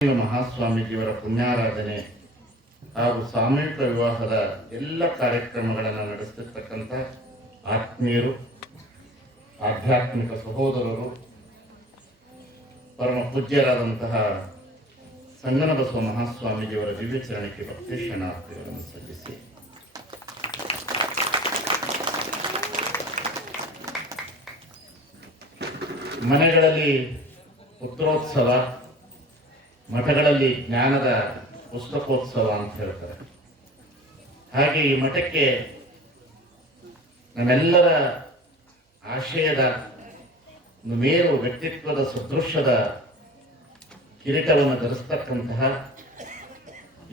ಮಹಾಸ್ವಾಮೀಜಿಯವರ ಪುಣ್ಯಾರಾಧನೆ ಹಾಗೂ ಸಾಮೂಹಿಕ ವಿವಾಹದ ಎಲ್ಲ ಕಾರ್ಯಕ್ರಮಗಳನ್ನು ನಡೆಸುತ್ತಿರ್ತಕ್ಕಂಥ ಆತ್ಮೀಯರು, ಆಧ್ಯಾತ್ಮಿಕ ಸಹೋದರರು, ಪರಮ ಪೂಜ್ಯರಾದಂತಹ ಸಂಗನಬಸವ ಮಹಾಸ್ವಾಮೀಜಿಯವರ ದಿವ್ಯ ಚರಣಕ್ಕೆ ಭಕ್ತಿ ಶರಣಾರ್ಥಿಗಳನ್ನು ಸಲ್ಲಿಸಿ, ಮನೆಗಳಲ್ಲಿ ಪುತ್ರೋತ್ಸವ, ಮಠಗಳಲ್ಲಿ ಜ್ಞಾನದ ಪುಸ್ತಕೋತ್ಸವ ಅಂತ ಹೇಳ್ತಾರೆ. ಹಾಗೆ ಈ ಮಠಕ್ಕೆ ನಮ್ಮೆಲ್ಲರ ಆಶಯದ ಮೇರು ವ್ಯಕ್ತಿತ್ವದ ಸದೃಶ್ಯದ ಕಿರೀಟವನ್ನು ಧರಿಸ್ತಕ್ಕಂತಹ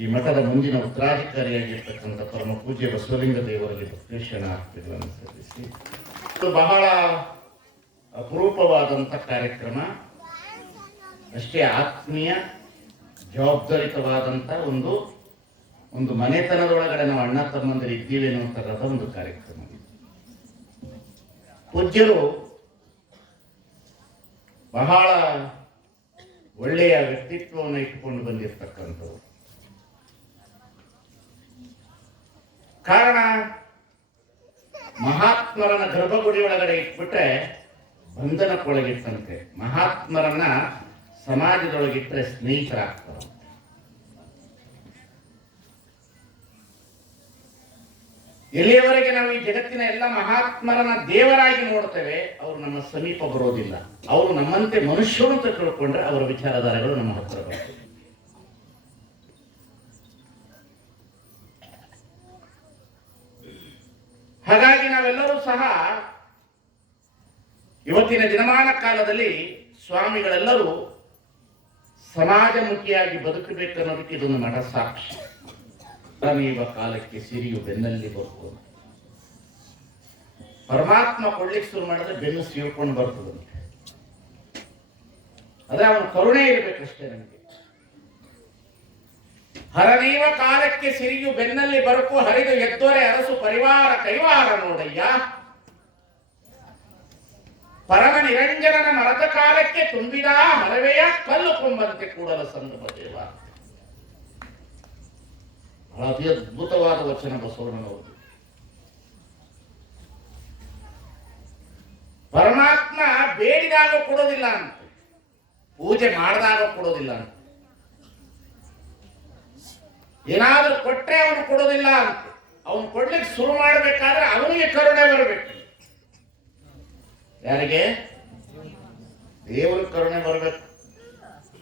ಈ ಮಠದ ಮುಂದಿನ ಉತ್ತರಾಧಿಕಾರಿಯಾಗಿರ್ತಕ್ಕಂಥ ಪರಮ ಪೂಜ್ಯ ಬಸವಲಿಂಗ ದೇವರಲ್ಲಿ ಭಕ್ತಿ ಶರಣಾರ್ಥಿಗಳನ್ನು ಸಲ್ಲಿಸಿ, ಇದು ಬಹಳ ಅಪರೂಪವಾದಂಥ ಕಾರ್ಯಕ್ರಮ. ಅಷ್ಟೇ ಆತ್ಮೀಯ ಜವಾಬ್ದಾರಿತವಾದಂಥ ಒಂದು ಮನೆತನದೊಳಗಡೆ ನಾವು ಅಣ್ಣ ತಮ್ಮಂದಿರು ಇದ್ದೀವಿ ಅನ್ನುವಂಥರದ ಒಂದು ಕಾರ್ಯಕ್ರಮ. ಪೂಜ್ಯರು ಬಹಳ ಒಳ್ಳೆಯ ವ್ಯಕ್ತಿತ್ವವನ್ನು ಇಟ್ಟುಕೊಂಡು ಬಂದಿರತಕ್ಕಂಥವ್ರು. ಕಾರಣ, ಮಹಾತ್ಮರನ್ನ ಗರ್ಭಗುಡಿ ಒಳಗಡೆ ಇಟ್ಬಿಟ್ರೆ ಬಂಧನಕ್ಕೊಳಗಿಟ್ಟಂತೆ, ಮಹಾತ್ಮರನ್ನ ಸಮಾಜದೊಳಗಿಟ್ಟರೆ ಸ್ನೇಹಿತರಾಗ್ತಾರೆ. ಎಲ್ಲಿಯವರೆಗೆ ನಾವು ಈ ಜಗತ್ತಿನ ಎಲ್ಲ ಮಹಾತ್ಮರನ್ನ ದೇವರಾಗಿ ನೋಡ್ತೇವೆ, ಅವರು ನಮ್ಮ ಸಮೀಪ ಬರೋದಿಲ್ಲ. ಅವರು ನಮ್ಮಂತೆ ಮನುಷ್ಯರು ಅಂತ ತಿಳ್ಕೊಂಡ್ರೆ ಅವರ ವಿಚಾರಧಾರೆಗಳು ನಮ್ಮ ಹತ್ರ ಬರ್ತವೆ. ಹಾಗಾಗಿ ನಾವೆಲ್ಲರೂ ಸಹ ಇವತ್ತಿನ ದಿನಮಾನ ಕಾಲದಲ್ಲಿ ಸ್ವಾಮಿಗಳೆಲ್ಲರೂ ಸಮಾಜಮುಖಿಯಾಗಿ ಬದುಕಬೇಕನ್ನೋದಕ್ಕೆ ಇದೊಂದು ಮಠ ಸಾಕ್ಷಿ. ನೀವ ಕಾಲಕ್ಕೆ ಸಿರಿಯು ಬೆನ್ನಲ್ಲಿ ಬರ್ತದೆ. ಪರಮಾತ್ಮ ಕೊಡ್ಲಿಕ್ಕೆ ಶುರು ಮಾಡಿದ್ರೆ ಬೆನ್ನು ಸೀಳ್ಕೊಂಡು ಬರ್ತದಂತೆ. ಆದ್ರೆ ಅವನ ಕರುಣೆ ಇರಬೇಕಷ್ಟೇ ನಮಗೆ. ಹರನೀವ ಕಾಲಕ್ಕೆ ಸಿರಿಯು ಬೆನ್ನಲ್ಲಿ ಬರಕು, ಹರಿದು ಎದ್ದೋರೆ ಅರಸು ಪರಿವಾರ ಕೈವಾರ ನೋಡಯ್ಯ. ಪರಮ ನಿರಂಜನನ ಮರದ ಕಾಲಕ್ಕೆ ತುಂಬಿದ ಹರವೆಯ ಕಲ್ಲು ಕೊಂಬಂತೆ ಕೂಡಲ ಸಂಗಮ ದೇವ. ಅತಿ ಅದ್ಭುತವಾದ ವಚನ ಬಸವಣ್ಣನವರು. ಪರಮಾತ್ಮ ಬೇಡಿದಾಗ ಕೊಡೋದಿಲ್ಲ ಅಂತ, ಪೂಜೆ ಮಾಡಿದಾಗ ಕೊಡೋದಿಲ್ಲ ಅಂತ, ಏನಾದ್ರೂ ಕೊಟ್ರೆ ಅವನು ಕೊಡೋದಿಲ್ಲ ಅಂತ. ಅವನು ಕೊಡ್ಲಿಕ್ಕೆ ಶುರು ಮಾಡಬೇಕಾದ್ರೆ ಅವನಿಗೆ ಕರುಣೆ ಬರಬೇಕು. ಯಾರಿಗೆ? ದೇವರು ಕರುಣೆ ಬರಬೇಕು.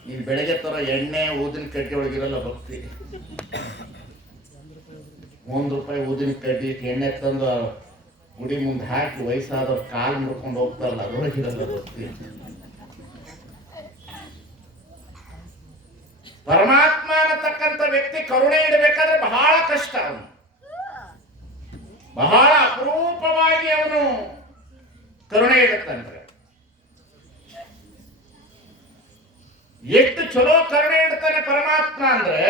ನೀವು ಬೆಳಗ್ಗೆ ತರ ಎಣ್ಣೆ ಊದಿನ ಕಡ್ಡಿ ಒಳಗಿರಲ್ಲ ಭಕ್ತಿ. ₹1 ಊದಿನ ಕಡ್ಡಿ ಎಣ್ಣೆ ತಂದು ಗುಡಿ ಮುಂದೆ ಹಾಕಿ ವಯಸ್ಸಾದವ್ರು ಕಾಲು ಮುಡ್ಕೊಂಡು ಹೋಗ್ತಾರಲ್ಲ, ಅದರೊಳಗಿರಲ್ಲ ಭಕ್ತಿ. ಪರಮಾತ್ಮ ಅನ್ನತಕ್ಕಂಥ ವ್ಯಕ್ತಿ ಕರುಣೆ ಇಡಬೇಕಾದ್ರೆ ಬಹಳ ಕಷ್ಟ. ಅವನು ಬಹಳ ಅಪರೂಪವಾಗಿ ಅವನು ಕರುಣೆ ಇಡುತ್ತಂದ್ರೆ. ಎಷ್ಟು ಚಲೋ ಕರುಣೆ ಇಡ್ತಾನೆ ಪರಮಾತ್ಮ ಅಂದ್ರೆ,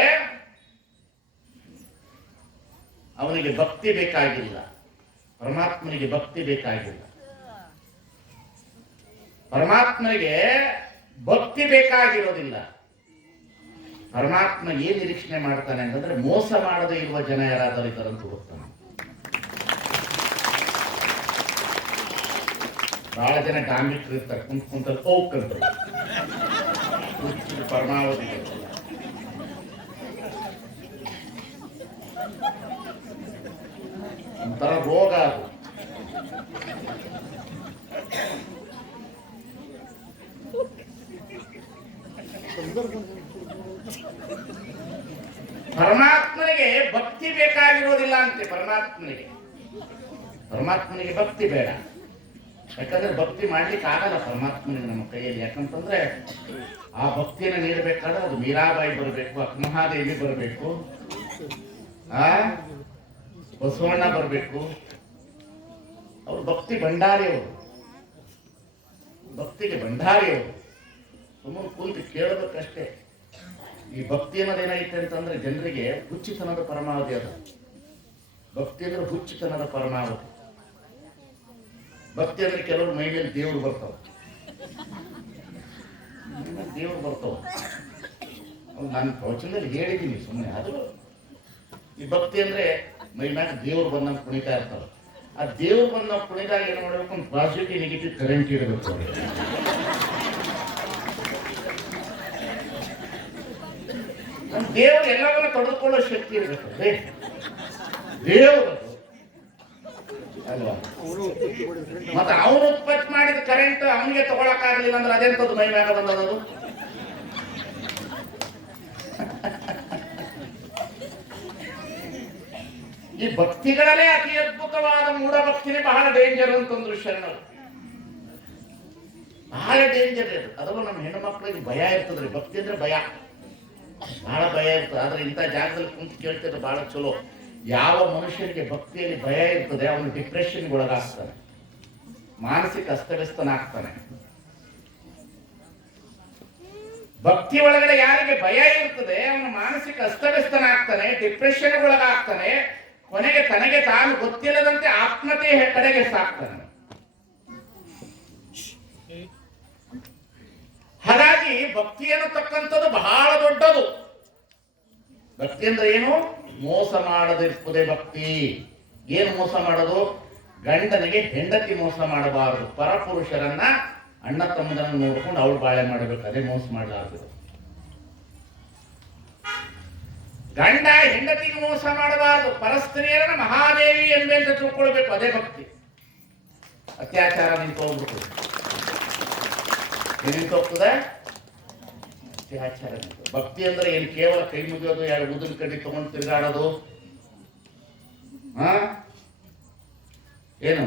ಅವನಿಗೆ ಭಕ್ತಿ ಬೇಕಾಗಿಲ್ಲ. ಪರಮಾತ್ಮನಿಗೆ ಭಕ್ತಿ ಬೇಕಾಗಿಲ್ಲ. ಪರಮಾತ್ಮನಿಗೆ ಭಕ್ತಿ ಬೇಕಾಗಿರೋದಿಲ್ಲ. ಪರಮಾತ್ಮ ಏನ್ ನಿರೀಕ್ಷಣೆ ಮಾಡ್ತಾನೆ ಅಂತಂದ್ರೆ, ಮೋಸ ಮಾಡದೇ ಇರುವ ಜನ ಯಾರಾದರೂ ಇದ್ದಾರಂತ ಗೊತ್ತಾನೆ. ಬಹಳ ಜನ ಡಾಂಬಿಟ್ರು ಇರ್ತಾರೆ, ಕುಂತಲ್ಲಿ ಹೋಗ್ಕಂತಾರೆ ಪರಮಾವಧಿ. ಒಂಥರ ರೋಗ ಅದು. ಪರಮಾತ್ಮನಿಗೆ ಭಕ್ತಿ ಬೇಕಾಗಿರೋದಿಲ್ಲ ಅಂತೆ. ಪರಮಾತ್ಮನಿಗೆ ಭಕ್ತಿ ಬೇಡ. ಯಾಕಂದ್ರೆ ಭಕ್ತಿ ಮಾಡ್ಲಿಕ್ಕೆ ಆಗಲ್ಲ ಪರಮಾತ್ಮನಿಗೆ ನಮ್ಮ ಕೈಯಲ್ಲಿ. ಯಾಕಂತಂದ್ರೆ ಆ ಭಕ್ತಿಯನ್ನು ನೀಡಬೇಕಾದ್ರೆ ಅದು ಮೀರಾಬಾಯಿ ಬರಬೇಕು, ಅಕ್ಕಮಹಾದೇವಿ ಬರಬೇಕು, ಬಸವಣ್ಣ ಬರಬೇಕು. ಅವರು ಭಕ್ತಿ ಭಂಡಾರಿಯವರು, ಭಕ್ತಿಗೆ ಭಂಡಾರಿಯವರು. ಸುಮ್ಮನೆ ಕುಂತು ಕೇಳಬೇಕಷ್ಟೇ. ಈ ಭಕ್ತಿ ಅನ್ನೋದೇನಾಗಿತ್ತು ಅಂತಂದ್ರೆ, ಜನರಿಗೆ ಹುಚ್ಚಿತನದ ಪರಮಾವಧಿ ಅದು. ಭಕ್ತಿ ಅಂದ್ರೆ ಹುಚ್ಚಿತನದ ಪರಮಾವಧಿ. ಭಕ್ತಿ ಅಂದ್ರೆ ಕೆಲವರು ಮೈ ಮೇಲೆ ದೇವರು ಬರ್ತಾವ, ದೇವರು ಬರ್ತಾವ. ನಾನು ಪ್ರವಚನದಲ್ಲಿ ಹೇಳಿದ್ದೀನಿ ಸುಮ್ಮನೆ. ಅದು ಈ ಭಕ್ತಿ ಅಂದ್ರೆ ಮೈ ಮ್ಯಾಗ ದೇವ್ರು ಬಂದಂಗೆ ಕುಣಿತಾ ಇರ್ತಾರೆ. ಆ ದೇವ್ರು ಬಂದ ಕುಣಿದಾಗ ಏನು ಮಾಡಬೇಕು, ಒಂದು ಪಾಸಿಟಿವ್ ನೆಗೆಟಿವ್ ಕರೆಂಟ್ ಇರಬೇಕು. ನಮ್ಮ ದೇವ್ರು ಎಲ್ಲವನ್ನ ತೊಡೆದುಕೊಳ್ಳೋ ಶಕ್ತಿ ಇರಬೇಕು. ದೇವರು ಅಲ್ವಾ? ಮತ್ತೆ ಅವನು ಉತ್ಪತ್ತಿ ಮಾಡಿದ ಕರೆಂಟ್ ಅವನಿಗೆ ತಗೊಳಕ್ಕಾಗಲಿಲ್ಲ ಅಂದ್ರೆ ಅದೆಂತದ್ದು ಮೈ ಮ್ಯಾಗ ಬಂದದ್ದು? ಈ ಭಕ್ತಿಗಳಲ್ಲೇ ಅತಿ ಅದ್ಭುತವಾದ ಮೂಢ ಭಕ್ತಿನೇ ಬಹಳ ಡೇಂಜರ್ ಅಂತಂದ್ರು ಶರಣರು. ಬಹಳ ಡೇಂಜರ್ ಅದು. ಅದರಲ್ಲೂ ನಮ್ಮ ಹೆಣ್ಣು ಮಕ್ಕಳಿಗೆ ಭಯ ಇರ್ತದ್ರಿ. ಭಕ್ತಿ ಅಂದ್ರೆ ಭಯ, ಬಹಳ ಭಯ ಇರ್ತದೆ. ಆದ್ರೆ ಇಂಥ ಜಾಗದಲ್ಲಿ ಕುಂತು ಕೇಳ್ತಿದ್ರೆ ಬಹಳ ಚಲೋ. ಯಾವ ಮನುಷ್ಯನಿಗೆ ಭಕ್ತಿಯಲ್ಲಿ ಭಯ ಇರ್ತದೆ ಅವನು ಡಿಪ್ರೆಷನ್ಗೆ ಒಳಗಾಗ್ತಾನೆ, ಮಾನಸಿಕ ಅಸ್ತವ್ಯಸ್ತನಾಗ್ತಾನೆ. ಭಕ್ತಿ ಒಳಗಡೆ ಯಾರಿಗೆ ಭಯ ಇರ್ತದೆ ಅವನು ಮಾನಸಿಕ ಅಸ್ತವ್ಯಸ್ತನಾಗ್ತಾನೆ, ಡಿಪ್ರೆಷನ್ ಒಳಗಾಗ್ತಾನೆ, ಕೊನೆಗೆ ತನಗೆ ತಾನು ಗೊತ್ತಿಲ್ಲದಂತೆ ಆತ್ಮಹತ್ಯೆ ಕಡೆಗೆ ಸಾಕ್ತಾನೆ. ಹಾಗಾಗಿ ಭಕ್ತಿ ಅನ್ನತಕ್ಕಂಥದ್ದು ಬಹಳ ದೊಡ್ಡದು. ಭಕ್ತಿ ಅಂದ್ರೆ ಏನು? ಮೋಸ ಮಾಡದಿರುವುದೇ ಭಕ್ತಿ. ಏನು ಮೋಸ ಮಾಡೋದು? ಗಂಡನಿಗೆ ಹೆಂಡತಿ ಮೋಸ ಮಾಡಬಾರದು. ಪರಪುರುಷರನ್ನ ಅಣ್ಣ ತಮ್ಮದನ್ನು ನೋಡ್ಕೊಂಡು ಅವಳು ಬಾಳೆ ಮಾಡಬೇಕು, ಅದೇ ಮೋಸ ಮಾಡಲಾರದು. ಗಂಡ ಹೆಂಡತಿಗೆ ಮೋಸ ಮಾಡಬಾರದು. ಪರಸ್ತ್ರೀಯರನ್ನ ಮಹಾದೇವಿ ಎಂಬೆಂತ ತಿಳ್ಕೊಳ್ಬೇಕು, ಅದೇ ಭಕ್ತಿ. ಅತ್ಯಾಚಾರ ನಿಂತು ಹೋಗ್ಬಿಟ್ಟು ನಿಂತು ಹೋಗ್ತದೆ, ಅತ್ಯಾಚಾರ ನಿಂತು. ಭಕ್ತಿ ಅಂದ್ರೆ ಏನು? ಕೇವಲ ಕೈ ಮುಗಿಯೋದು, ಎರಡು ಉದಿನ ಕಡ್ಡಿ ತಗೊಂಡು ತಿರುಗಾಡೋದು, ಏನು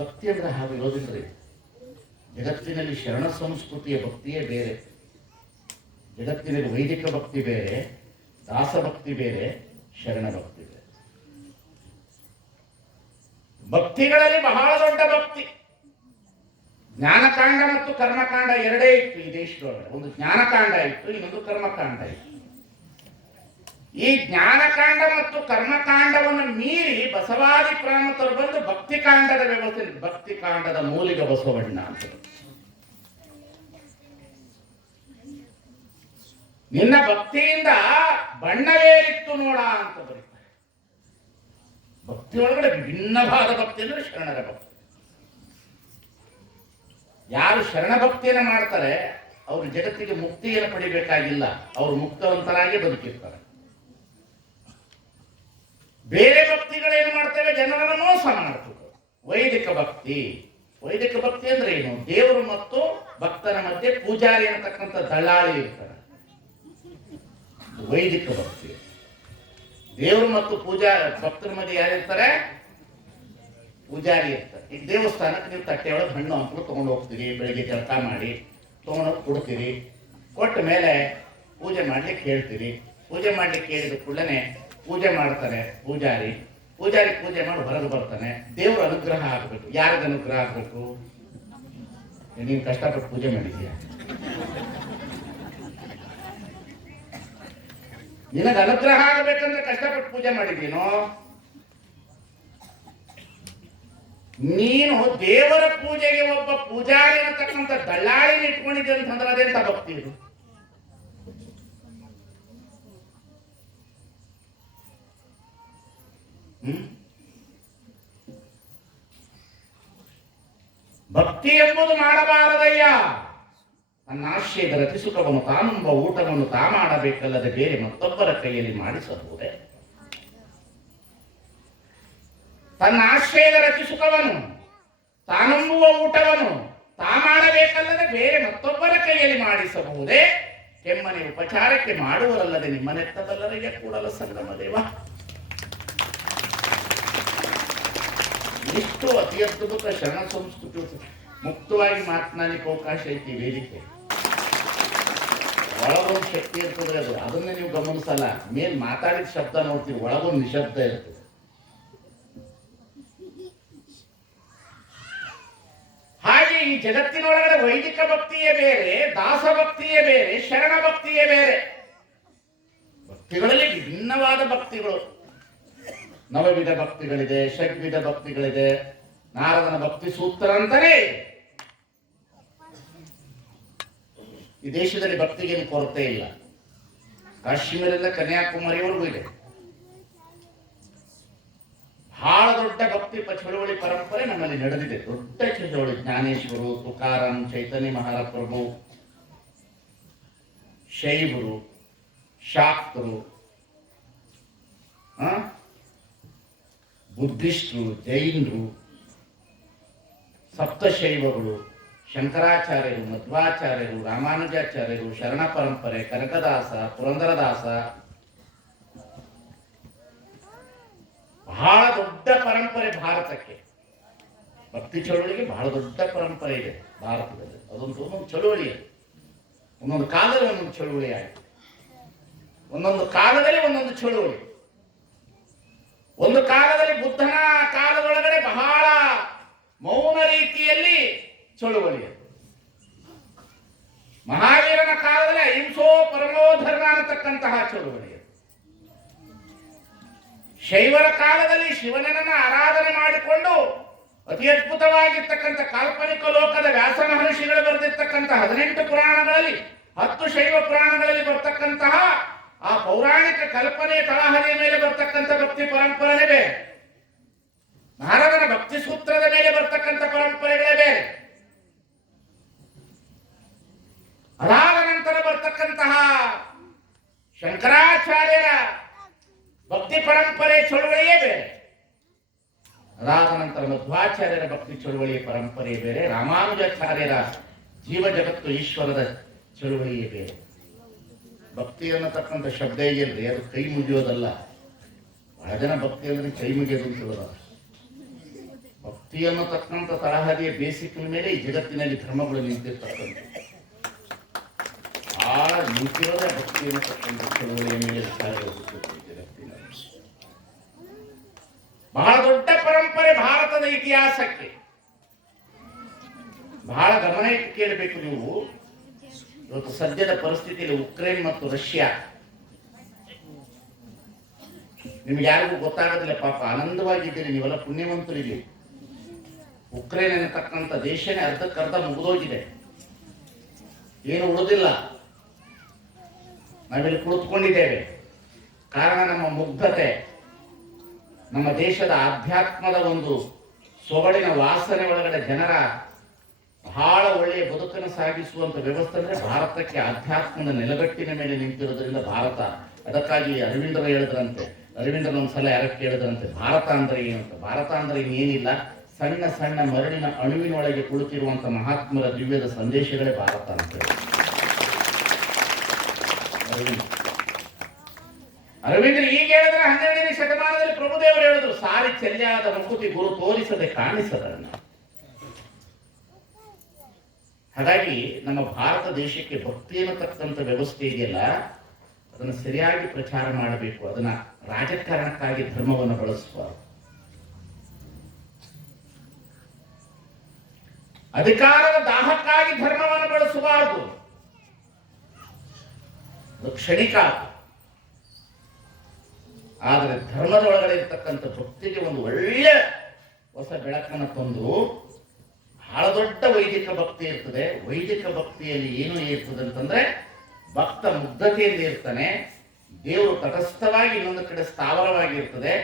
ಭಕ್ತಿ ಅಂದ್ರೆ? ಹಾಗೆ ಯೋಜಿಸ್ರಿ. ಜಗತ್ತಿನಲ್ಲಿ ಶರಣ ಸಂಸ್ಕೃತಿಯ ಭಕ್ತಿಯೇ ಬೇರೆ. ಜಗತ್ತಿನಲ್ಲಿ ವೈದಿಕ ಭಕ್ತಿ ಬೇರೆ, ದಾಸಭಕ್ತಿ ಬೇರೆ, ಶರಣ ಭಕ್ತಿ ಬೇರೆ. ಭಕ್ತಿಗಳಲ್ಲಿ ಬಹಳ ದೊಡ್ಡ ಭಕ್ತಿ ಜ್ಞಾನಕಾಂಡ ಮತ್ತು ಕರ್ಮಕಾಂಡ ಎರಡೇ ಇತ್ತು ಈ ದೇಶದೊಳಗೆ. ಒಂದು ಜ್ಞಾನಕಾಂಡ ಇತ್ತು, ಇನ್ನೊಂದು ಕರ್ಮಕಾಂಡ ಇತ್ತು. ಈ ಜ್ಞಾನಕಾಂಡ ಮತ್ತು ಕರ್ಮಕಾಂಡವನ್ನು ಮೀರಿ ಬಸವಾದಿ ಪ್ರಾಮುಖರು ಬಂದು ಭಕ್ತಿಕಾಂಡದ ವ್ಯವಸ್ಥೆ, ಭಕ್ತಿಕಾಂಡದ ಮೂಲಿಕ ಬಸವಣ್ಣ ಅಂತ. ನಿನ್ನ ಭಕ್ತಿಯಿಂದ ಬಣ್ಣವೇರಿತ್ತು ನೋಡ ಅಂತ ಬರೀತಾರೆ. ಭಕ್ತಿ ಒಳಗಡೆ ವಿಭಿನ್ನವಾದ ಭಕ್ತಿ ಅಂದ್ರೆ ಶರಣರ ಭಕ್ತಿ. ಯಾರು ಶರಣ ಭಕ್ತಿಯನ್ನು ಮಾಡ್ತಾರೆ ಅವರು ಜಗತ್ತಿಗೆ ಮುಕ್ತಿಯನ್ನು ಪಡಿಬೇಕಾಗಿಲ್ಲ, ಅವರು ಮುಕ್ತವಂತರಾಗಿ ಬದುಕಿರ್ತಾರೆ. ಬೇರೆ ಭಕ್ತಿಗಳೇನು ಮಾಡ್ತೇವೆ? ಜನರನ್ನು ಮೋಸ ಮಾಡ್ತದೆ. ವೈದಿಕ ಭಕ್ತಿ, ವೈದಿಕ ಭಕ್ತಿ ಅಂದ್ರೆ ಏನು? ದೇವರು ಮತ್ತು ಭಕ್ತರ ಮಧ್ಯೆ ಪೂಜಾರಿ ಅನ್ನತಕ್ಕಂಥ ದಳ್ಳಾಳಿ ಇರ್ತಾರೆ. ವೈದಿಕ ಭಕ್ತಿ. ದೇವರು ಮತ್ತು ಭಕ್ತರ ಮಧ್ಯೆ ಯಾರಿರ್ತಾರೆ? ಪೂಜಾರಿ ಇರ್ತಾರೆ. ಈಗ ದೇವಸ್ಥಾನಕ್ಕೆ ನೀವು ತಟ್ಟೆ ಒಳಗೆ ಹಣ್ಣು ಹಂಪಲು ತಗೊಂಡು ಹೋಗ್ತೀರಿ, ಬೆಳಿಗ್ಗೆ ಜಳಕ ಮಾಡಿ ತಗೊಂಡೋಗಿ ಕೊಡ್ತೀರಿ. ಕೊಟ್ಟ ಮೇಲೆ ಪೂಜೆ ಮಾಡ್ಲಿಕ್ಕೆ ಹೇಳ್ತೀರಿ. ಪೂಜೆ ಮಾಡ್ಲಿಕ್ಕೆ ಹೇಳಿದ ಕೂಡಲೇ ಪೂಜೆ ಮಾಡ್ತಾರೆ ಪೂಜಾರಿ. ಪೂಜೆ ಮಾಡಿ ಹೊರಗೆ ಬರ್ತಾನೆ. ದೇವ್ರ ಅನುಗ್ರಹ ಆಗ್ಬೇಕು. ಯಾರಿಗ ಅನುಗ್ರಹ ಆಗ್ಬೇಕು? ನೀನು ಕಷ್ಟಪಟ್ಟು ಪೂಜೆ ಮಾಡಿದೀಯ, ನಿನಗೆ ಅನುಗ್ರಹ ಆಗಬೇಕಂದ್ರೆ ಕಷ್ಟಪಟ್ಟು ಪೂಜೆ ಮಾಡಿದೀನೋ? ನೀನು ದೇವರ ಪೂಜೆಗೆ ಒಬ್ಬ ಪೂಜಾರಿ ಅನ್ನತಕ್ಕಂಥ ದಳ್ಳಾಳಿನ ಇಟ್ಕೊಂಡಿದ್ದೆ ಅಂತಂದ್ರೆ ಅದೆಂತ ಭಕ್ತಿ ಇದು? ಭಕ್ತಿ ಎಂಬುದು ಮಾಡಬಾರದಯ್ಯ. ತನ್ನ ಆಶ್ರಯದ ರತಿಸುಖವನ್ನು ತಾನುಂಬ ಊಟವನ್ನು ತಾ ಮಾಡಬೇಕಲ್ಲದೆ ಬೇರೆ ಮತ್ತೊಬ್ಬರ ಕೈಯಲ್ಲಿ ಮಾಡಿಸಬಹುದೇ? ತನ್ನ ಆಶ್ರಯದ ರತಿಸುಖವನ್ನು ತಾನುಂಬುವ ಊಟವನ್ನು ತಾ ಮಾಡಬೇಕಲ್ಲದೆ ಬೇರೆ ಮತ್ತೊಬ್ಬರ ಕೈಯಲ್ಲಿ ಮಾಡಿಸಬಹುದೇ? ಕೆಮ್ಮನೆ ಉಪಚಾರಕ್ಕೆ ಮಾಡುವರಲ್ಲದೆ ನಿಮ್ಮನೆತ್ತಬಲ್ಲರಿಗೆ ಕೂಡಲ ಸಂಗಮ ದೇವ. ಇಷ್ಟು ಅತಿ ಅದ್ಭುತ ಶರಣ ಸಂಸ್ಕೃತಿ. ಮುಕ್ತವಾಗಿ ಮಾತನಾಡಲಿಕ್ಕೆ ಅವಕಾಶ ಐತಿ ವೇದಿಕೆ. ಒಳಗೊಂದು ಶಕ್ತಿ ಇರ್ತದೆ, ಅದನ್ನೇ ನೀವು ಗಮನಿಸಲ್ಲ. ಮೇಲ್ ಮಾತಾಡಿದ ಶಬ್ದ ನೋಡ್ತೀವಿ, ಒಳಗೊಂದು ನಿಶಬ್ದ ಇರ್ತದೆ. ಹಾಗೆ ಈ ಜಗತ್ತಿನೊಳಗಡೆ ವೈದಿಕ ಭಕ್ತಿಯೇ ಬೇರೆ, ದಾಸ ಭಕ್ತಿಯೇ ಬೇರೆ, ಶರಣ ಭಕ್ತಿಯೇ ಬೇರೆ. ಭಕ್ತಿಗಳಲ್ಲಿ ವಿಭಿನ್ನವಾದ ಭಕ್ತಿಗಳು. ನವವಿಧ ಭಕ್ತಿಗಳಿದೆ, ಷಡ್ವಿಧ ಭಕ್ತಿಗಳಿದೆ, ನಾರದನ ಭಕ್ತಿ ಸೂತ್ರ ಅಂತಾನೆ. ಈ ದೇಶದಲ್ಲಿ ಭಕ್ತಿಗೇನು ಕೊರತೆ ಇಲ್ಲ. ಕಾಶ್ಮೀರದಿಂದ ಕನ್ಯಾಕುಮಾರಿವರೆಗೂ ಇದೆ. ಬಹಳ ದೊಡ್ಡ ಭಕ್ತಿ ಚಳುವಳಿ ಪರಂಪರೆ ನಮ್ಮಲ್ಲಿ ನಡೆದಿದೆ. ದೊಡ್ಡ ಚಳುವಳಿ ಜ್ಞಾನೇಶ್ವರು, ತುಕಾರಾಮ್, ಚೈತನ್ಯ ಮಹಾಪ್ರಭು, ಶೈವರು, ಶಾಕ್ತರು, ಬುದ್ಧಿಸ್ಟರು, ಜೈನರು, ಸಪ್ತಶೈವಗಳು, ಶಂಕರಾಚಾರ್ಯರು, ಮಧ್ವಾಚಾರ್ಯರು, ರಾಮಾನುಜಾಚಾರ್ಯರು, ಶರಣ ಪರಂಪರೆ, ಕನಕದಾಸ, ಪುರಂದರದಾಸ, ಬಹಳ ದೊಡ್ಡ ಪರಂಪರೆ ಭಾರತಕ್ಕೆ. ಭಕ್ತಿ ಚಳುವಳಿಗೆ ಬಹಳ ದೊಡ್ಡ ಪರಂಪರೆ ಇದೆ ಭಾರತದಲ್ಲಿ. ಒಂದೊಂದು ಚಳುವಳಿ, ಒಂದೊಂದು ಕಾಲದಲ್ಲಿ ಒಂದೊಂದು ಚಳುವಳಿ ಆಯಿತು. ಒಂದೊಂದು ಕಾಲದಲ್ಲಿ ಒಂದೊಂದು ಚಳುವಳಿ. ಒಂದು ಕಾಲದಲ್ಲಿ ಬುದ್ಧನ ಕಾಲದೊಳಗಡೆ ಬಹಳ ಮೌನ ರೀತಿಯಲ್ಲಿ ಚಳುವಳಿ. ಮಹಾವೀರನ ಕಾಲದಲ್ಲಿ ಅಹಿಂಸೋ ಪರಮೋ ಧರ್ಮ ಅನ್ನತಕ್ಕಂತಹ ಚಳುವಳಿ. ಶೈವರ ಕಾಲದಲ್ಲಿ ಶಿವನನ್ನ ಆರಾಧನೆ ಮಾಡಿಕೊಂಡು ಅತಿ ಅದ್ಭುತವಾಗಿರ್ತಕ್ಕಂಥ ಕಾಲ್ಪನಿಕ ಲೋಕದ ವ್ಯಾಸ ಮಹರ್ಷಿಗಳು ಬರೆದಿರ್ತಕ್ಕಂತಹ 18 ಪುರಾಣಗಳಲ್ಲಿ 10 ಶೈವ ಪುರಾಣಗಳಲ್ಲಿ ಬರ್ತಕ್ಕಂತಹ ಆ ಪೌರಾಣಿಕ ಕಲ್ಪನೆ ತಳಹದಿಯ ಮೇಲೆ ಬರ್ತಕ್ಕಂಥ ಭಕ್ತಿ ಪರಂಪರೆ ಬೇರೆ. ನಾರದನ ಭಕ್ತಿ ಸೂತ್ರದ ಮೇಲೆ ಬರ್ತಕ್ಕಂಥ ಪರಂಪರೆಗಳೇ ಬೇರೆ. ಅದಾದ ನಂತರ ಬರ್ತಕ್ಕಂತಹ ಶಂಕರಾಚಾರ್ಯರ ಭಕ್ತಿ ಪರಂಪರೆ ಚಳುವಳಿಯೇ ಬೇರೆ. ಅದಾದ ನಂತರ ಮಧ್ವಾಚಾರ್ಯರ ಭಕ್ತಿ ಚಳುವಳಿಯ ಪರಂಪರೆ ಬೇರೆ. ರಾಮಾನುಜಾಚಾರ್ಯರ ಜೀವ ಜಗತ್ತು ಈಶ್ವರದ ಚಳುವಳಿಯೇ ಬೇರೆ. ಭಕ್ತಿ ಅನ್ನತಕ್ಕಂಥ ಶಬ್ದ ಇದೆಯಲ್ರಿ, ಅದು ಕೈ ಮುಗಿಯೋದಲ್ಲ. ಬಹಳ ಜನ ಭಕ್ತಿ ಅಂದ್ರೆ ಕೈ ಮುಗಿಯೋದು ಅಂತ ಹೇಳೋದು. ಭಕ್ತಿ ಅನ್ನತಕ್ಕಂಥ ತಳಹದಿಯ ಬೇಸಿಕ್ ಮೇಲೆ ಈ ಜಗತ್ತಿನಲ್ಲಿ ಧರ್ಮಗಳು ನಿಂತಿರ್ತಕ್ಕಂಥ ಬಹಳ ನಿಂತಿರೋದೇ ಭಕ್ತಿ ಅನ್ನತಕ್ಕಂಥ ಚಳುವಳಿಯ ಮೇಲೆ ಜಗತ್ತಿನಲ್ಲಿ ಬಹಳ ದೊಡ್ಡ ಪರಂಪರೆ ಭಾರತದ ಇತಿಹಾಸಕ್ಕೆ. ಬಹಳ ಗಮನ ಇಟ್ಟು ಕೇಳಬೇಕು ನೀವು. ಇವತ್ತು ಸದ್ಯದ ಪರಿಸ್ಥಿತಿಯಲ್ಲಿ ಉಕ್ರೇನ್ ಮತ್ತು ರಷ್ಯಾ, ನಿಮ್ಗೆ ಯಾರಿಗೂ ಗೊತ್ತಾಗೋದಿಲ್ಲ ಪಾಪ, ಆನಂದವಾಗಿದ್ದೀರಿ ನೀವೆಲ್ಲ, ಪುಣ್ಯವಂತರಿದ್ದೀರಿ. ಉಕ್ರೇನ್ ಅನ್ನತಕ್ಕಂಥ ದೇಶನೇ ಅರ್ಧಕ್ಕರ್ಧ ಮುಗಿದೋಗಿದೆ, ಏನು ಉಳಿದಿಲ್ಲ. ನಾವಿಲ್ಲಿ ಕುಳಿತುಕೊಂಡಿದ್ದೇವೆ. ಕಾರಣ ನಮ್ಮ ಮುಗ್ಧತೆ, ನಮ್ಮ ದೇಶದ ಆಧ್ಯಾತ್ಮದ ಒಂದು ಸೊಗಡಿನ ವಾಸನೆ ಒಳಗಡೆ ಜನರ ಬಹಳ ಒಳ್ಳೆಯ ಬದುಕನ್ನು ಸಾಗಿಸುವಂತ ವ್ಯವಸ್ಥೆ ಅಂದ್ರೆ ಭಾರತಕ್ಕೆ ಆಧ್ಯಾತ್ಮದ ನೆಲಗಟ್ಟಿನ ಮೇಲೆ ನಿಂತಿರೋದ್ರಿಂದ ಭಾರತ. ಅದಕ್ಕಾಗಿ ಅರವಿಂದರ ಹೇಳಿದ್ರಂತೆ, ಅರವಿಂದರ ಒಂದ್ಸಲ ಯಾರಕ್ಕೆ ಹೇಳಿದ್ರಂತೆ, ಭಾರತ ಅಂದ್ರೆ ಏನಂತ. ಭಾರತ ಅಂದ್ರೆ ಇನ್ನೇನಿಲ್ಲ, ಸಣ್ಣ ಸಣ್ಣ ಮರಳಿನ ಅಣುವಿನೊಳಗೆ ಕುಳಿತಿರುವಂತ ಮಹಾತ್ಮರ ದಿವ್ಯದ ಸಂದೇಶಗಳೇ ಭಾರತ ಅಂತ ಹೇಳಿ ಅರವಿಂದ್ರ ಈಗ ಹೇಳಿದ್ರೆ 12ನೇ ಶತಮಾನದಲ್ಲಿ ಪ್ರಭುದೇವರು ಹೇಳಿದ್ರು, ಸಾರಿ ಚೆಲ್ಲಾದ ಮುಕುತಿ ಗುರು ತೋರಿಸದೆ ಕಾಣಿಸದನ್ನ. ಹಾಗಾಗಿ ನಮ್ಮ ಭಾರತ ದೇಶಕ್ಕೆ ಭಕ್ತಿ ಅನ್ನತಕ್ಕಂಥ ವ್ಯವಸ್ಥೆ ಇದೆಯಲ್ಲ, ಅದನ್ನು ಸರಿಯಾಗಿ ಪ್ರಚಾರ ಮಾಡಬೇಕು. ಅದನ್ನ ರಾಜಕಾರಣಕ್ಕಾಗಿ ಧರ್ಮವನ್ನು ಬಳಸಬಾರದು, ಅಧಿಕಾರದ ದಾಹಕ್ಕಾಗಿ ಧರ್ಮವನ್ನು ಬಳಸಬಾರದು. ಅದು ಕ್ಷಣಿಕ. ಆದರೆ ಧರ್ಮದ ಒಳಗಡೆ ಇರ್ತಕ್ಕಂಥ ಭಕ್ತಿಗೆ ಒಂದು ಒಳ್ಳೆ ಹೊಸ ಬೆಳಕನ್ನು ತಂದು ಬಹಳ ದೊಡ್ಡ ವೈದಿಕ ಭಕ್ತಿ ಇರ್ತದೆ. ವೈದಿಕ ಭಕ್ತಿಯಲ್ಲಿ ಏನು ಇರ್ತದೆ ಅಂತಂದ್ರೆ, ಭಕ್ತ ಮುಗ್ಧತೆಯಿಂದ ಇರ್ತಾನೆ, ದೇವರು ತಟಸ್ಥವಾಗಿ ಇನ್ನೊಂದು ಕಡೆ ಸ್ಥಾವರವಾಗಿರ್ತದೆ,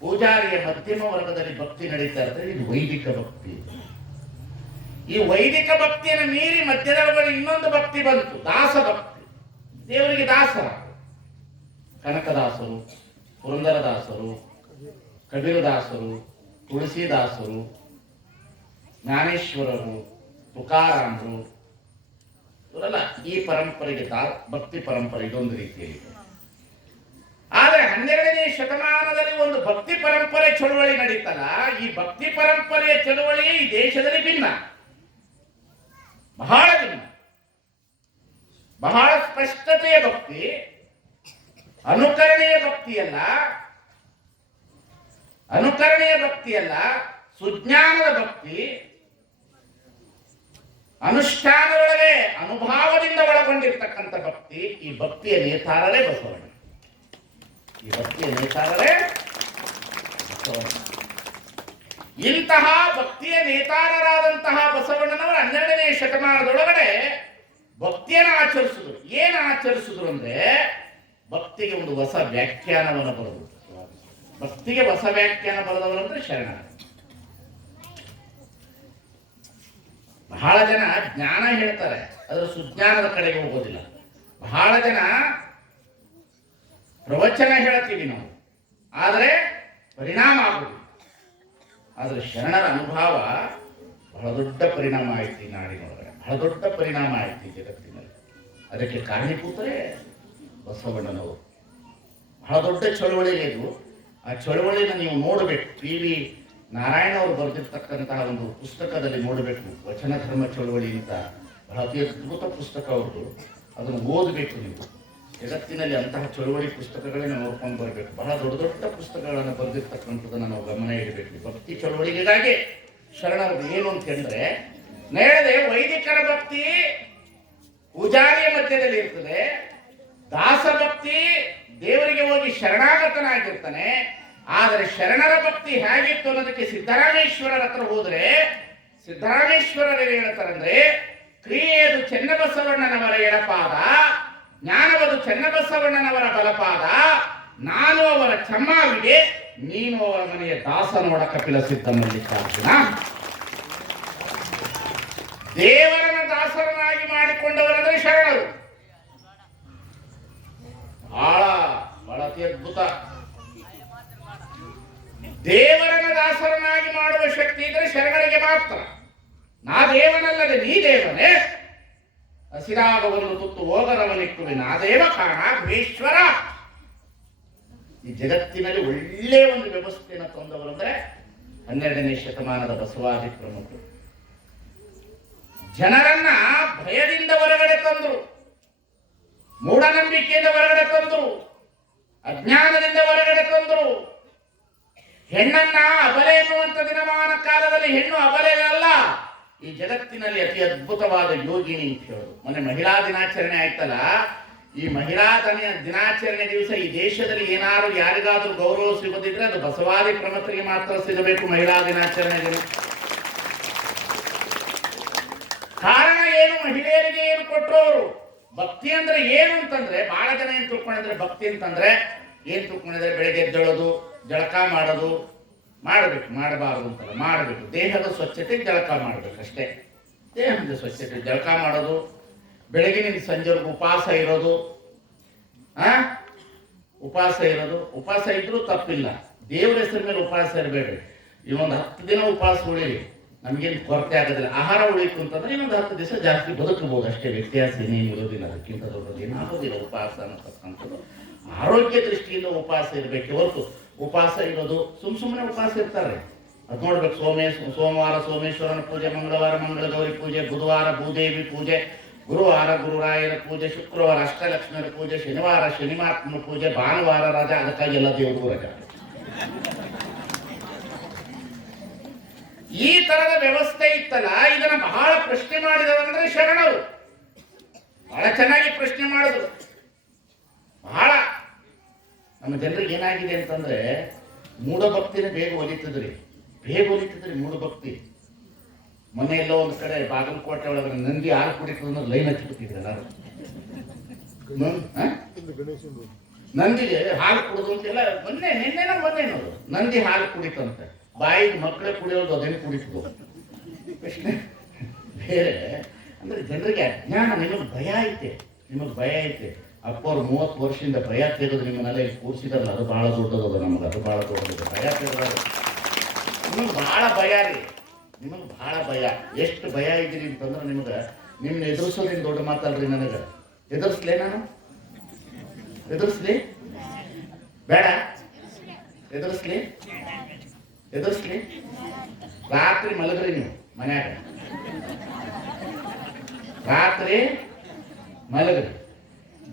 ಪೂಜಾರಿಯ ಮಧ್ಯಮ ವರ್ಗದಲ್ಲಿ ಭಕ್ತಿ ನಡೀತಾ ಇರ್ತದೆ. ಇದು ವೈದಿಕ ಭಕ್ತಿ. ಈ ವೈದಿಕ ಭಕ್ತಿಯನ್ನು ಮೀರಿ ಮಧ್ಯದೊಳಗಡೆ ಇನ್ನೊಂದು ಭಕ್ತಿ ಬಂತು, ದಾಸ ಭಕ್ತಿ. ದೇವರಿಗೆ ದಾಸರ ಕನಕದಾಸರು, ಪುರಂದರದಾಸರು, ಕಬೀರದಾಸರು, ತುಳಸಿದಾಸರು, ಜ್ಞಾನೇಶ್ವರರು, ತುಕಾರಾಮರು, ಇವರೆಲ್ಲ ಈ ಪರಂಪರೆಗೆ ಭಕ್ತಿ ಪರಂಪರೆ ಇದೊಂದು ರೀತಿಯಲ್ಲಿ. ಆದರೆ 12ನೇ ಶತಮಾನದಲ್ಲಿ ಒಂದು ಭಕ್ತಿ ಪರಂಪರೆ ಚಳುವಳಿ ನಡೀತಲ್ಲ, ಈ ಭಕ್ತಿ ಪರಂಪರೆಯ ಚಳುವಳಿ ಈ ದೇಶದಲ್ಲಿ ಭಿನ್ನ, ಬಹಳ ಭಿನ್ನ. ಬಹಳ ಸ್ಪಷ್ಟತೆಯ ಭಕ್ತಿ, ಅನುಕರಣೆಯ ಭಕ್ತಿಯಲ್ಲ, ಸುಜ್ಞಾನದ ಭಕ್ತಿ, ಅನುಷ್ಠಾನದೊಳಗೆ ಅನುಭಾವದಿಂದ ಒಳಗೊಂಡಿರ್ತಕ್ಕಂಥ ಭಕ್ತಿ. ಈ ಭಕ್ತಿಯ ನೇತಾರರೇ ಬಸವಣ್ಣ. ಇಂತಹ ಭಕ್ತಿಯ ನೇತಾರರಾದಂತಹ ಬಸವಣ್ಣನವರು 12ನೇ ಶತಮಾನದೊಳಗಡೆ ಭಕ್ತಿಯನ್ನು ಆಚರಿಸಿದ್ರು. ಏನು ಆಚರಿಸಿದ್ರು ಅಂದ್ರೆ ಭಕ್ತಿಗೆ ಒಂದು ಹೊಸ ವ್ಯಾಖ್ಯಾನವನ್ನು ಬರೆದ್ರು. ಭಕ್ತಿಗೆ ಹೊಸ ವ್ಯಾಖ್ಯಾನ ಬರೆದವರು ಅಂದ್ರೆ ಶರಣ. ಬಹಳ ಜನ ಜ್ಞಾನ ಹೇಳ್ತಾರೆ, ಅದರ ಸುಜ್ಞಾನದ ಕಡೆಗೆ ಹೋಗೋದಿಲ್ಲ. ಬಹಳ ಜನ ಪ್ರವಚನ ಹೇಳ್ತೀವಿ ನಾವು, ಆದರೆ ಪರಿಣಾಮ ಆಗುವುದಿಲ್ಲ. ಆದರೆ ಶರಣರ ಅನುಭವ ಬಹಳ ದೊಡ್ಡ ಪರಿಣಾಮ ಆಯ್ತು ಈ ನಾಡಿನೊಳಗಡೆ, ಬಹಳ ದೊಡ್ಡ ಪರಿಣಾಮ ಆಯ್ತು ಈ ಜಗತ್ತಿನಲ್ಲಿ. ಅದಕ್ಕೆ ಕಾರಣೀಭೂತರೇ ಬಸವಣ್ಣನವರು. ಬಹಳ ದೊಡ್ಡ ಚಳವಳಿ ಇದು. ಆ ಚಳವಳಿನ ನೀವು ನೋಡಬೇಕು. PV ನಾರಾಯಣ ಅವರು ಬರೆದಿರ್ತಕ್ಕಂತಹ ಒಂದು ಪುಸ್ತಕದಲ್ಲಿ ನೋಡಬೇಕು. ವಚನ ಧರ್ಮ ಚಳವಳಿ ಅಂತ ಬಹಳ ಅತಿ ಅದ್ಭುತ ಪುಸ್ತಕ ಅವ್ರದ್ದು. ಅದನ್ನು ಓದಬೇಕು ನೀವು. ಜಗತ್ತಿನಲ್ಲಿ ಅಂತಹ ಚಳವಳಿ ಪುಸ್ತಕಗಳನ್ನ ನೋಡ್ಕೊಂಡು ಬರಬೇಕು. ಬಹಳ ದೊಡ್ಡ ದೊಡ್ಡ ಪುಸ್ತಕಗಳನ್ನು ಬರೆದಿರ್ತಕ್ಕಂಥದ್ದನ್ನು ನಾವು ಗಮನ ಇಡಬೇಕು. ಭಕ್ತಿ ಚಳವಳಿಗಾಗಿ ಶರಣರದು ಏನು ಅಂತ ಹೇಳಿದ್ರೆ, ನೇರದೆ ವೈದಿಕರ ಭಕ್ತಿ ಪೂಜಾರಿಯ ಮಧ್ಯದಲ್ಲಿ ಇರ್ತದೆ. ದಾಸಭಕ್ತಿ ದೇವರಿಗೆ ಹೋಗಿ ಶರಣಾಗತನಾಗಿರ್ತಾನೆ. ಆದರೆ ಶರಣರ ಭಕ್ತಿ ಹೇಗಿತ್ತು ಅನ್ನೋದಕ್ಕೆ ಸಿದ್ದರಾಮೇಶ್ವರರ ಹತ್ರ ಹೋದ್ರೆ ಸಿದ್ದರಾಮೇಶ್ವರರು ಏನು ಹೇಳ್ತಾರಂದ್ರೆ, ಕ್ರಿಯೆಯದು ಚೆನ್ನಬಸವಣ್ಣನವರ ಎಡಪಾದ, ಜ್ಞಾನವದು ಚೆನ್ನಬಸವಣ್ಣನವರ ಬಲಪಾದ, ನಾನು ಅವರ ಚಮ್ಮಾವಿಗೆ, ನೀನು ಅವರ ಮನೆಯ ದಾಸನೋಡ ಕಪಿಲ ಸಿದ್ಧ ಮಲ್ಲಿಕಾರ್ಜುನ. ದೇವರನ್ನ ದಾಸರನ್ನಾಗಿ ಮಾಡಿಕೊಂಡವರಂದ್ರೆ ಶರಣರು. ಬಹಳ ಅತ್ಯದ್ಭುತ. ದೇವರನ್ನ ದಾಸರನ್ನಾಗಿ ಮಾಡುವ ಶಕ್ತಿ ಇದ್ರೆ ಶರಣರಿಗೆ ಮಾತ್ರ. ನಾ ದೇವನಲ್ಲದೆ ನೀ ದೇವನೇ, ಹಸಿರಾಗ ಒಂದು ತುತ್ತು ಹೋಗರವನಿಕ್ಕುವೆ ನಾ ದೇವ ಕಾಣ ಭೀಶ್ವರ. ಈ ಜಗತ್ತಿನಲ್ಲಿ ಒಳ್ಳೆ ಒಂದು ವ್ಯವಸ್ಥೆಯನ್ನು ತಂದವರಂದ್ರೆ 12ನೇ ಶತಮಾನದ ಬಸವಾದಿ ಪ್ರಮುಖರು. ಜನರನ್ನ ಭಯದಿಂದ ಹೊರಗಡೆ ತಂದರು, ಮೂಢನಂಬಿಕೆಯಿಂದ ಹೊರಗಡೆ ತಂದರು, ಅಜ್ಞಾನದಿಂದ ಹೊರಗಡೆ ತಂದರು. ಹೆಣ್ಣನ್ನ ಅಬಲೆ ಎನ್ನುವಂತ ದಿನಮಾನ ಕಾಲದಲ್ಲಿ ಹೆಣ್ಣು ಅಬಲೆ ಅಲ್ಲ, ಈ ಜಗತ್ತಿನಲ್ಲಿ ಅತಿ ಅದ್ಭುತವಾದ ಯೋಗಿನಿ ಅಂತ ಹೇಳೋದು. ಮೊನ್ನೆ ಮಹಿಳಾ ದಿನಾಚರಣೆ ಆಯ್ತಲ್ಲ, ಈ ಮಹಿಳಾ ದಿನಾಚರಣೆ ದಿವಸ ಈ ದೇಶದಲ್ಲಿ ಏನಾದ್ರು ಯಾರಿಗಾದ್ರೂ ಗೌರವ ಸಿಗೋದಿದ್ರೆ ಅದು ಬಸವಾದಿ ಪ್ರಮುಖರಿಗೆ ಮಾತ್ರ ಸಿಗಬೇಕು. ಮಹಿಳಾ ದಿನಾಚರಣೆ ದಿನ ಕಾರಣ ಏನು? ಮಹಿಳೆಯರಿಗೆ ಏನು ಕೊಟ್ಟರು ಅವರು? ಭಕ್ತಿ ಅಂದ್ರೆ ಏನು ಅಂತಂದ್ರೆ, ಬಹಳ ಜನ ಏನ್ ತಿಳ್ಕೊಂಡಿದ್ರೆ ಭಕ್ತಿ ಅಂತಂದ್ರೆ ಏನ್ ತಿಳ್ಕೊಂಡಿದ್ರೆ, ಬೆಳಗ್ಗೆ ಎದ್ದೇಳೋದು, ಜಳಕ ಮಾಡೋದು, ಮಾಡಬೇಕು, ಮಾಡಬಾರದು ಅಂತಲ್ಲ, ಮಾಡಬೇಕು. ದೇಹದ ಸ್ವಚ್ಛತೆಗೆ ಜಳಕ ಮಾಡಬೇಕು ಅಷ್ಟೇ. ದೇಹದ ಸ್ವಚ್ಛತೆ ಜಳಕ ಮಾಡೋದು, ಬೆಳಗಿನಿಂದ ಸಂಜೆವರೆಗೂ ಉಪವಾಸ ಇರೋದು. ಉಪವಾಸ ಇರೋದು, ಉಪವಾಸ ಇದ್ರೂ ತಪ್ಪಿಲ್ಲ. ದೇವರ ಹೆಸರ ಮೇಲೆ ಉಪವಾಸ ಇರಬೇಡ್ರಿ. ಇನ್ನೊಂದು 10 ದಿನ ಉಪವಾಸ ಉಳಿರಿ, ನಮ್ಗೇನು ಕೊರತೆ ಆಗೋದಿಲ್ಲ. ಆಹಾರ ಉಳಿತು ಅಂತಂದ್ರೆ ಇನ್ನೊಂದು 10 ದಿವಸ ಜಾಸ್ತಿ ಬದುಕಬಹುದು ಅಷ್ಟೇ. ವ್ಯತ್ಯಾಸ ಏನೇನು ಇರೋದಿಲ್ಲ, ಅದಕ್ಕಿಂತ ದೊಡ್ಡದು ಏನಾಗೋದಿಲ್ಲ. ಉಪವಾಸ ಅನ್ನತಕ್ಕಂಥದ್ದು ಆರೋಗ್ಯ ದೃಷ್ಟಿಯಿಂದ ಉಪವಾಸ ಇರಬೇಕು ಹೊರತು ಉಪವಾಸ ಇರೋದು ಸುಮ್ಮನೆ ಉಪವಾಸ ಇರ್ತಾರೆ. ಅದು ನೋಡ್ಬೇಕು. ಸೋಮವಾರ ಸೋಮೇಶ್ವರನ ಪೂಜೆ, ಮಂಗಳವಾರ ಮಂಗಳಗೌರಿ ಪೂಜೆ, ಬುಧವಾರ ಭೂದೇವಿ ಪೂಜೆ, ಗುರುವಾರ ಗುರುರಾಯರ ಪೂಜೆ, ಶುಕ್ರವಾರ ಅಷ್ಟಲಕ್ಷ್ಮಿಯರ ಪೂಜೆ, ಶನಿವಾರ ಶನಿಮಾತ್ಮನ ಪೂಜೆ, ಭಾನುವಾರ ರಜಾ. ಅದಕ್ಕಾಗಿ ಎಲ್ಲ ದೇವರಿಗೂ ರಜಾ. ಈ ತರದ ವ್ಯವಸ್ಥೆ ಇತ್ತಲ್ಲ, ಇದನ್ನ ಬಹಳ ಪ್ರಶ್ನೆ ಮಾಡಿದವಂದ್ರೆ ಶರಣರು. ಬಹಳ ಚೆನ್ನಾಗಿ ಪ್ರಶ್ನೆ ಮಾಡಿದ್ರು. ಬಹಳ ನಮ್ಮ ಜನರಿಗೆ ಏನಾಗಿದೆ ಅಂತಂದ್ರೆ, ಮೂಢಭಕ್ತಿನ ಬೇಗ ಒಲಿತಿದ್ರಿ ಮೂಢಭಕ್ತಿ. ಮೊನ್ನೆ ಎಲ್ಲೋ ಒಂದು ಕಡೆ ಬಾಗಲಕೋಟೆ ಒಳಗಡೆ ನಂದಿ ಹಾಲು ಕುಡಿತು ಅನ್ನೋದು ಲೈನ್ ಹಚ್ಚಿಬಿಟ್ಟಿದ್ರು ಎಲ್ಲರೂ. ನಂದಿಗೆ ಹಾಲು ಕುಡಿದು ಅಂತೆಲ್ಲ ಮೊನ್ನೆನೋ ನಂದಿ ಹಾಲು ಕುಡಿತಂತೆ. ಬಾಯಿಗೆ ಮಕ್ಕಳೇ ಕುಡಿಯೋದು, ಅದೇನು ಕುಡಿತು. ಪ್ರಶ್ನೆ ಬೇರೆ ಅಂದ್ರೆ ಜನರಿಗೆ ಅಜ್ಞಾನ. ನಿಮಗೆ ಭಯ ಐತೆ. ಅಪ್ಪವ್ರು 30 ವರ್ಷದಿಂದ ಭಯ ತೆಗೆದು ನಿಮ್ಮನ್ನೆಲ್ಲ ಇಲ್ಲಿ ಕೂರಿಸಿದಾರಲ್ಲ, ಅದು ಬಹಳ ದೊಡ್ಡದು. ನಮಗೆ ಅದು ಬಹಳ ದೊಡ್ಡದು. ಭಯ ತೆಗೆದ್ರೆ ನಿಮಗೆ ಬಹಳ ಭಯ ರೀ. ನಿಮಗೆ ಬಹಳ ಭಯ. ಎಷ್ಟು ಭಯ ಇದ್ದೀರಿ ಅಂತಂದ್ರೆ ನಿಮ್ಮನ್ನ ಎದುರಿಸೋದೇನು ದೊಡ್ಡ ಮಾತಲ್ರಿ. ನನಗೆ ನಾನು ಎದುರಿಸ್ಲಿ ಬೇಡ? ಎದುರಿಸ್ಲಿ. ರಾತ್ರಿ ಮಲಗ್ರಿ ನೀವು ಮನ್ಯಾಗ, ರಾತ್ರಿ ಮಲಗ್ರಿ.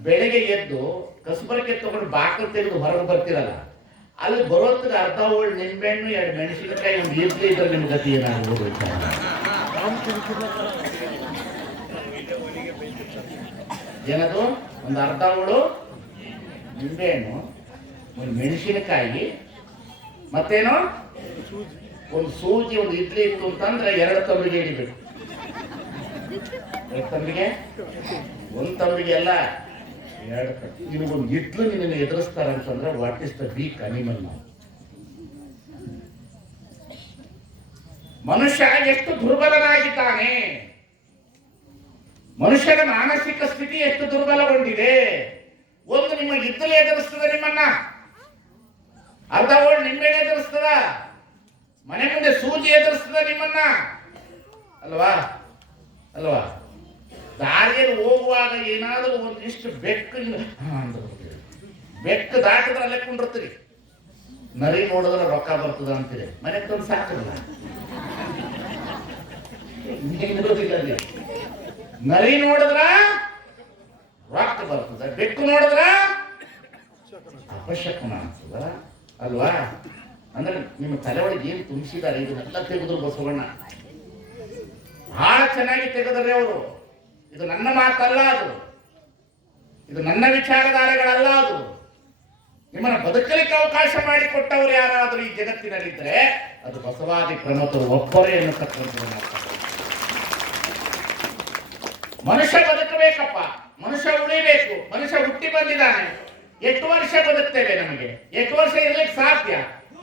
ಬೆಳಗ್ಗೆ ಎದ್ದು ಕಸಬರಕೆ ತಗೊಂಡು ಬಾಕಲ್ ತೆಗೆದು ಹೊರಗೆ ಬರ್ತಿರಲ್ಲ, ಅಲ್ಲಿ ಬರೋತ್ತಿಗೆ ಅರ್ಧ ಹೋಳು ನಿಂಬೆಹಣ್ಣು, 2 ಮೆಣಸಿನಕಾಯಿ, ಒಂದು ಇಡ್ಲಿ ಇದ್ರೆ ನಿಮ್ಮ ಗತಿ ಏನಾಗ್ಬೋದು. ಏನದು? ಒಂದು ಅರ್ಧ ಹೋಳು ನಿಂಬೆಹಣ್ಣು, ಒಂದು ಮೆಣಸಿನಕಾಯಿ, ಮತ್ತೇನೋ ಒಂದು ಸೂಜಿ, ಒಂದು ಇಡ್ಲಿ ಇತ್ತು ಅಂತಂದ್ರೆ 2 ತಮಿಳಿಗೆ ಹಿಡಿಬೇಕು. ಎಷ್ಟು ತಂಬಿಗೆ? ಒಂದು ತಂಬಿಗೆ ಅಲ್ಲ, ಎರಡು ತಂಬಿಗೆ. ನಿನಗೊಂದು ಇಟ್ಲು ನಿನ್ನನ್ನು ಎದುರಿಸ್ತಾರಂತಂದ್ರೆ what is the weak animal ನಾವು? ಮನುಷ್ಯ ಎಷ್ಟು ದುರ್ಬಲನಾಗಿದ್ದಾನೆ, ಮನುಷ್ಯನ ಮಾನಸಿಕ ಸ್ಥಿತಿ ಎಷ್ಟು ದುರ್ಬಲಗೊಂಡಿದೆ. ಒಂದು ನಿಮ್ಮ ಇದ್ದಲು ಎದುರಿಸ್ತದ, ನಿಮ್ಮನ್ನ ಅರ್ಧ ಓಡ್ ನಿಂಬೆಳೆ ಎದುರಿಸ್ತದ, ಮನೆ ಮುಂದೆ ಸೂಜಿ ಎದುರಿಸ್ತದ ನಿಮ್ಮನ್ನ, ಅಲ್ವಾ ಅಲ್ವಾ? ದಾರಿಯಲ್ಲಿ ಹೋಗುವಾಗ ಏನಾದರೂ ಒಂದಿಷ್ಟು ಬೆಕ್ಕು ದಾಟಿದ್ರೆ ಅಲ್ಲೇ ಕೊಂಡಿರ್ತೀರಿ. ನರಿ ನೋಡಿದ್ರೆ ರೊಕ್ಕ ಬರ್ತದ ಅಂತೀರಿ, ಮನೆ ತಂದು ಸಾಕಲ್ಲ. ಇನ್ನೇನಿರೋದಿಲ್ಲ ಅಲ್ಲಿ. ನರಿ ನೋಡಿದ್ರ ರೊಕ್ಕ ಬರ್ತದ, ಬೆಕ್ಕು ನೋಡಿದ್ರ ಅಪಶಕುನ ಅನ್ಸದ, ಅಲ್ವಾ? ಅಂದ್ರೆ ನಿಮ್ಮ ತಲೆ ಒಳಗೆ ಏನು ತುಂಬಿಸಿದ್ದಾರೆ ಇದನ್ನೆಲ್ಲ ತೆಗೆದ್ರು ಬಸವಣ್ಣ. ಬಹಳ ಚೆನ್ನಾಗಿ ತೆಗೆದರೆ ಅವರು. ಇದು ನನ್ನ ಮಾತಲ್ಲ, ಇದು ನನ್ನ ವಿಚಾರಧಾರೆಗಳಲ್ಲ. ಅದು ನಿಮ್ಮನ್ನ ಬದುಕಲಿಕ್ಕೆ ಅವಕಾಶ ಮಾಡಿಕೊಟ್ಟವರು ಯಾರಾದರೂ ಈ ಜಗತ್ತಿನಲ್ಲಿದ್ದರೆ ಅದು ಬಸವಾದಿ ಪ್ರಮಥರು ಒಬ್ಬರೇ ಎನ್ನತಕ್ಕಂಥದ್ದು. ಮನುಷ್ಯ ಬದುಕಬೇಕಪ್ಪ, ಮನುಷ್ಯ ಉಳಿಬೇಕು. ಮನುಷ್ಯ ಹುಟ್ಟಿ ಬಂದಿದ್ದಾನೆ, ಎಷ್ಟು ವರ್ಷ ಬದುಕ್ತೇವೆ? ನಮಗೆ ಎಷ್ಟು ವರ್ಷ ಇರ್ಲಿಕ್ಕೆ ಸಾಧ್ಯ?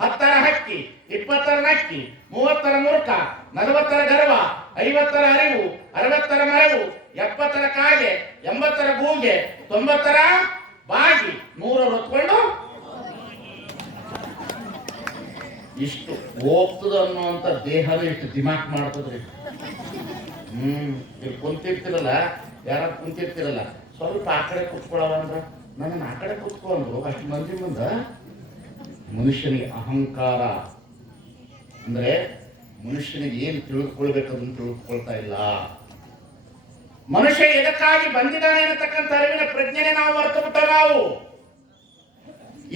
10ರ ಹಕ್ಕಿ, 20ರ ನಕ್ಕಿ, 30ರ ಮುರುಕ, 40ರ ಗರ್ವ, 50ರ ಅರಿವು, 60ರ ಮರವು, 70ರ ಕಾಗೆ, 80ರ ಗೂಗೆ, 90ರ ಬಾಗಿ, 100 ಹೊತ್ಕೊಂಡು ಇಷ್ಟು ಹೋಗ್ತದ ಅನ್ನುವಂಥ ದೇಹವೇ ಇಷ್ಟು ದಿಮಾಕ್ ಮಾಡ್ತದ್ರಿ. ಇಲ್ಲಿ ಕುಂತಿರ್ತಿರಲ್ಲ, ಯಾರು ಕುಂತಿರ್ತಿರಲ್ಲ, ಸ್ವಲ್ಪ ಆ ಕಡೆ ಕುತ್ಕೊಳ್ಳವ ಅಂದ್ರ ನನ್ನ ಆ ಕಡೆ ಕುತ್ಕೊಂಡು ಅಷ್ಟು ಮಂದಿ ಮುಂದ ಮನುಷ್ಯನಿಗೆ ಅಹಂಕಾರ ಅಂದ್ರೆ ಮನುಷ್ಯನಿಗೆ ಏನು ತಿಳಿದುಕೊಳ್ಬೇಕದನ್ನು ತಿಳಿದುಕೊಳ್ತಾ ಇಲ್ಲ. ಮನುಷ್ಯ ಎದಕ್ಕಾಗಿ ಬಂದಿದ್ದಾನೆ ಅನ್ನತಕ್ಕಂಥ ಅರಿವಿನ ಪ್ರಜ್ಞೆನೆ ನಾವು ಮರೆತು ಬಿಟ್ಟ. ನಾವು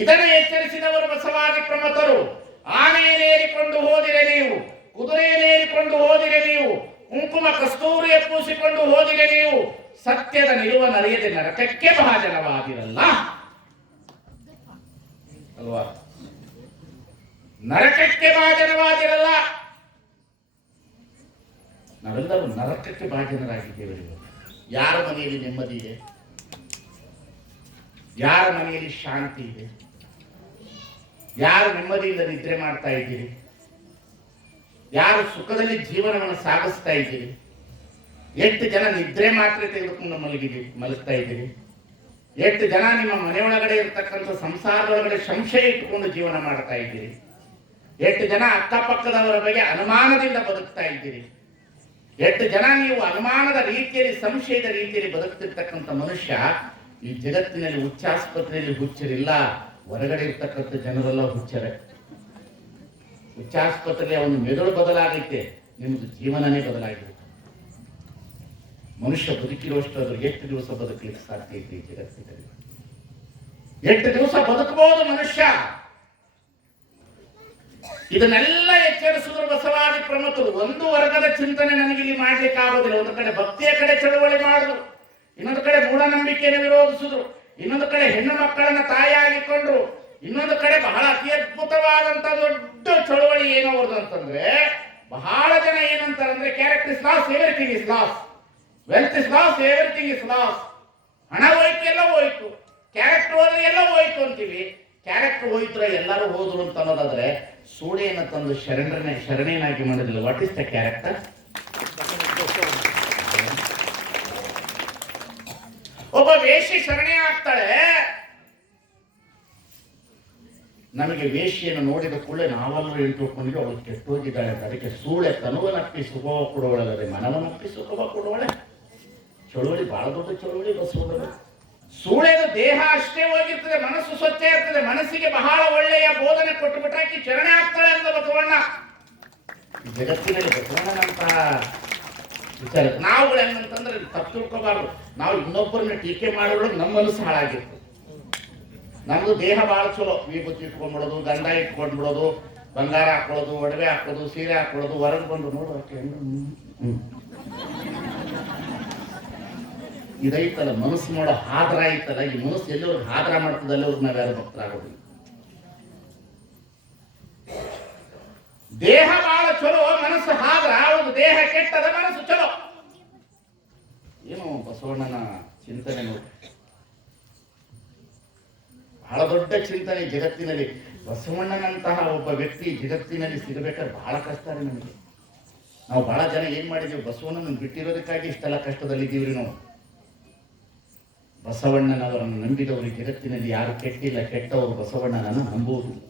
ಇದನ್ನು ಎಚ್ಚರಿಸಿದವರು ಬಸವಾದಿ ಪ್ರಮಥರು. ಆನೆಯನ್ನೇರಿಕೊಂಡು ಹೋದಿರೆ ನೀವು, ಕುದುರೆಯನ್ನೇರಿಕೊಂಡು ಹೋದಿರೆ ನೀವು, ಕುಂಕುಮ ಕಸ್ತೂರಿಯ ಪೂಸಿಕೊಂಡು ಹೋದಿರೆ ನೀವು, ಸತ್ಯದ ನಿಲುವ ನರಿಯದೆ ನರಕಕ್ಕೆ ಭಾಜನವಾದಿರಲ್ಲ, ಅಲ್ವಾ? ನರಕಕ್ಕೆ ಭಾಜನವಾದಿರಲ್ಲ. ನಾವೆಲ್ಲರೂ ನರಕಕ್ಕೆ ಭಾಜನರಾಗಿದ್ದೇವೆ. ಯಾರ ಮನೆಯಲ್ಲಿ ನೆಮ್ಮದಿ ಇದೆ? ಯಾರ ಮನೆಯಲ್ಲಿ ಶಾಂತಿ ಇದೆ? ಯಾರು ನೆಮ್ಮದಿಯಿಂದ ನಿದ್ರೆ ಮಾಡ್ತಾ ಇದ್ದೀರಿ? ಯಾರು ಸುಖದಲ್ಲಿ ಜೀವನವನ್ನು ಸಾಗಿಸ್ತಾ ಇದ್ದೀರಿ? ಎಷ್ಟು ಜನ ನಿದ್ರೆ ಮಾತ್ರ ತೆಗೆದುಕೊಂಡು ಮಲಗ್ತಾ ಇದ್ದೀರಿ? ಎಷ್ಟು ಜನ ನಿಮ್ಮ ಮನೆಯೊಳಗಡೆ ಇರತಕ್ಕಂಥ ಸಂಸಾರದೊಳಗಡೆ ಸಂಶಯ ಇಟ್ಟುಕೊಂಡು ಜೀವನ ಮಾಡ್ತಾ ಇದ್ದೀರಿ? ಎಷ್ಟು ಜನ ಅಕ್ಕಪಕ್ಕದವರ ಬಗ್ಗೆ ಅನುಮಾನದಿಂದ ಬದುಕ್ತಾ ಇದ್ದೀರಿ? ಎಷ್ಟು ಜನ ನೀವು ಅನುಮಾನದ ರೀತಿಯಲ್ಲಿ, ಸಂಶಯದ ರೀತಿಯಲ್ಲಿ ಬದುಕ್ತಿರ್ತಕ್ಕಂಥ ಮನುಷ್ಯ ಈ ಜಗತ್ತಿನಲ್ಲಿ ಹುಚ್ಚಾಸ್ಪತ್ರೆಯಲ್ಲಿ ಹುಚ್ಚರಿಲ್ಲ. ಹೊರಗಡೆ ಇರ್ತಕ್ಕಂಥ ಜನರೆಲ್ಲ ಹುಚ್ಚರೆ. ಹುಚ್ಚಾಸ್ಪತ್ರೆಯಲ್ಲಿ ಅವನು ಮೆದುಳು ಬದಲಾಗೈತೆ, ನಿಮ್ದು ಜೀವನನೇ ಬದಲಾಗಿದೆ. ಮನುಷ್ಯ ಬದುಕಿರುವಷ್ಟಾದ್ರೂ ಎಷ್ಟು ದಿವಸ ಬದುಕಲಿಕ್ಕೆ ಸಾಧ್ಯ ಐತೆ ಈ ಜಗತ್ತಿನಲ್ಲಿ? ಎಷ್ಟು ದಿವಸ ಬದುಕಬಹುದು ಮನುಷ್ಯ? ಇದನ್ನೆಲ್ಲ ಎಚ್ಚರಿಸಿದ್ರು ಬಸವಾದಿ ಪ್ರಮಥರು. ಒಂದು ವರ್ಗದ ಚಿಂತನೆ ನನಗೆ ಇಲ್ಲಿ ಮಾಡ್ಲಿಕ್ಕೆ ಆಗೋದಿಲ್ಲ. ಒಂದು ಕಡೆ ಭಕ್ತಿಯ ಕಡೆ ಚಳುವಳಿ ಮಾಡಿದ್ರು, ಇನ್ನೊಂದು ಕಡೆ ಮೂಢನಂಬಿಕೆಯನ್ನು ವಿರೋಧಿಸಿದ್ರು, ಇನ್ನೊಂದು ಕಡೆ ಹೆಣ್ಣು ಮಕ್ಕಳನ್ನ ತಾಯಿಯಾಗಿಕೊಂಡ್ರು, ಇನ್ನೊಂದು ಕಡೆ ಬಹಳ ಅತಿ ಅದ್ಭುತವಾದಂತ ದೊಡ್ಡ ಚಳುವಳಿ ಏನು ಅವ್ರದ್ದು ಅಂತಂದ್ರೆ, ಬಹಳ ಜನ ಏನಂತಾರಂದ್ರೆ character is lost, everything is lost, wealth is lost, everything is lost. ಹಣ ಹೋಯ್ತು, ಎಲ್ಲ ಹೋಯ್ತು. ಕ್ಯಾರೆಕ್ಟರ್ ಹೋದ್ರೆ ಎಲ್ಲ ಹೋಯ್ತು ಅಂತೀವಿ. ಕ್ಯಾರೆಕ್ಟರ್ ಹೋಯ್ತಾರೆ ಎಲ್ಲರೂ ಹೋದ್ರು ಅಂತ ಅನ್ನೋದಾದ್ರೆ ಸೂಳೆಯನ್ನು ತಂದು ಶರಣೇನಾಗಿ ಮಾಡೋದಿಲ್ಲ. What is the character? ಒಬ್ಬ ವೇಷಿ ಶರಣೆ ಆಗ್ತಾಳೆ. ನಮಗೆ ವೇಷಿಯನ್ನು ನೋಡಿದ ಕೂಡಲೇ ನಾವೆಲ್ಲರೂ ಹೇಳ್ಕೊಂಡ್ವಿ ಅವಳು ಕೆಟ್ಟೋಗಿದ್ದಾಳೆ ಅಂತ. ಅದಕ್ಕೆ ಸೂಳೆ ತನುವನಪ್ಪಿ ಸುಖವ ಕೊಡುವಳಲ್ಲದೆ ಮನವನಪ್ಪಿ ಸುಖವ ಕೊಡುವಳೆ. ಚಳುವಳಿ ಬಹಳ ದೊಡ್ಡ ಚಳುವಳಿ ಬಸವಣ್ಣ. ಸೂಳೆದು ದೇಹ ಅಷ್ಟೇ ಹೋಗಿರ್ತದೆ, ಮನಸ್ಸು ಸ್ವಚ್ಛ ಇರ್ತದೆ. ಮನಸ್ಸಿಗೆ ಬಹಳ ಒಳ್ಳೆಯ ಬೋಧನೆ ಕೊಟ್ಟು ಬಿಟ್ಟಾಕಿ ಶರಣೆ ಆಗ್ತಾಳೆ ಅಂತ ಬಸವಣ್ಣ. ಜಗತ್ತಿನಲ್ಲಿ ಬಸವಣ್ಣನಂತಹ ವಿಚಾರ ನಾವುಗಳು ಹೆಂಗಂತಂದ್ರೆ ತಪ್ಪು ತಿಳ್ಕೋಬಾರ್ದು. ನಾವು ಇನ್ನೊಬ್ಬರನ್ನ ಟೀಕೆ ಮಾಡೋದ್ರೊಳಗೆ ನಮ್ಮ ಮನಸ್ಸು ಹಾಳಾಗಿತ್ತು. ನಮ್ದು ದೇಹ ಬಹಳ ಚಲೋ, ವಿಭೂತಿ ಇಟ್ಕೊಂಡ್ಬಿಡೋದು, ಗಂಧ ಇಟ್ಕೊಂಡ್ಬಿಡೋದು, ಬಂಗಾರ ಹಾಕೊಳ್ಳೋದು, ಒಡವೆ ಹಾಕೊಳ್ಳೋದು, ಸೀರೆ ಹಾಕೊಳ್ಳೋದು, ಹೊರಗೆ ಬಂದು ನೋಡೋಕೆ ಇದೈತಲ್ಲ ಮನಸ್ಸು ನೋಡೋ ಹಾದ್ರ ಐತಲ್ಲ. ಈ ಮನಸ್ಸು ಎಲ್ಲವ್ರಿಗೆ ಹಾದ್ರ ಮಾಡ್ತದೆ, ಅಲ್ಲವ್ರಿಗೆ ನಾವ್ಯಾರು ಭಕ್ತರಾಗೋದಿಲ್ಲ. ದೇಹ ಬಹಳ ಚಲೋ, ಮನಸ್ಸು ಹಾದ್ರ. ಅವ್ರದ್ದು ದೇಹ ಕೆಟ್ಟದ, ಮನಸ್ಸು ಚಲೋ. ಏನು ಬಸವಣ್ಣನ ಚಿಂತನೆ ನೋಡಿ, ಬಹಳ ದೊಡ್ಡ ಚಿಂತನೆ ಜಗತ್ತಿನಲ್ಲಿ. ಬಸವಣ್ಣನಂತಹ ಒಬ್ಬ ವ್ಯಕ್ತಿ ಜಗತ್ತಿನಲ್ಲಿ ಸಿಗಬೇಕಾದ್ರೆ ಬಹಳ ಕಷ್ಟ ರೀ ನಮಗೆ. ನಾವು ಬಹಳ ಜನ ಏನ್ ಮಾಡಿದೀವಿ, ಬಸವಣ್ಣನ ಬಿಟ್ಟಿರೋದಕ್ಕಾಗಿ ಇಷ್ಟೆಲ್ಲ ಕಷ್ಟದಲ್ಲಿದ್ದೀವ್ರಿ ನಾವು. ಬಸವಣ್ಣನವರನ್ನು ನಂಬಿದವರು ಜಗತ್ತಿನಲ್ಲಿ ಯಾರು ಕೆಟ್ಟಿಲ್ಲ, ಕೆಟ್ಟವರು ಬಸವಣ್ಣನನ್ನು ನಂಬುವುದಿಲ್ಲ.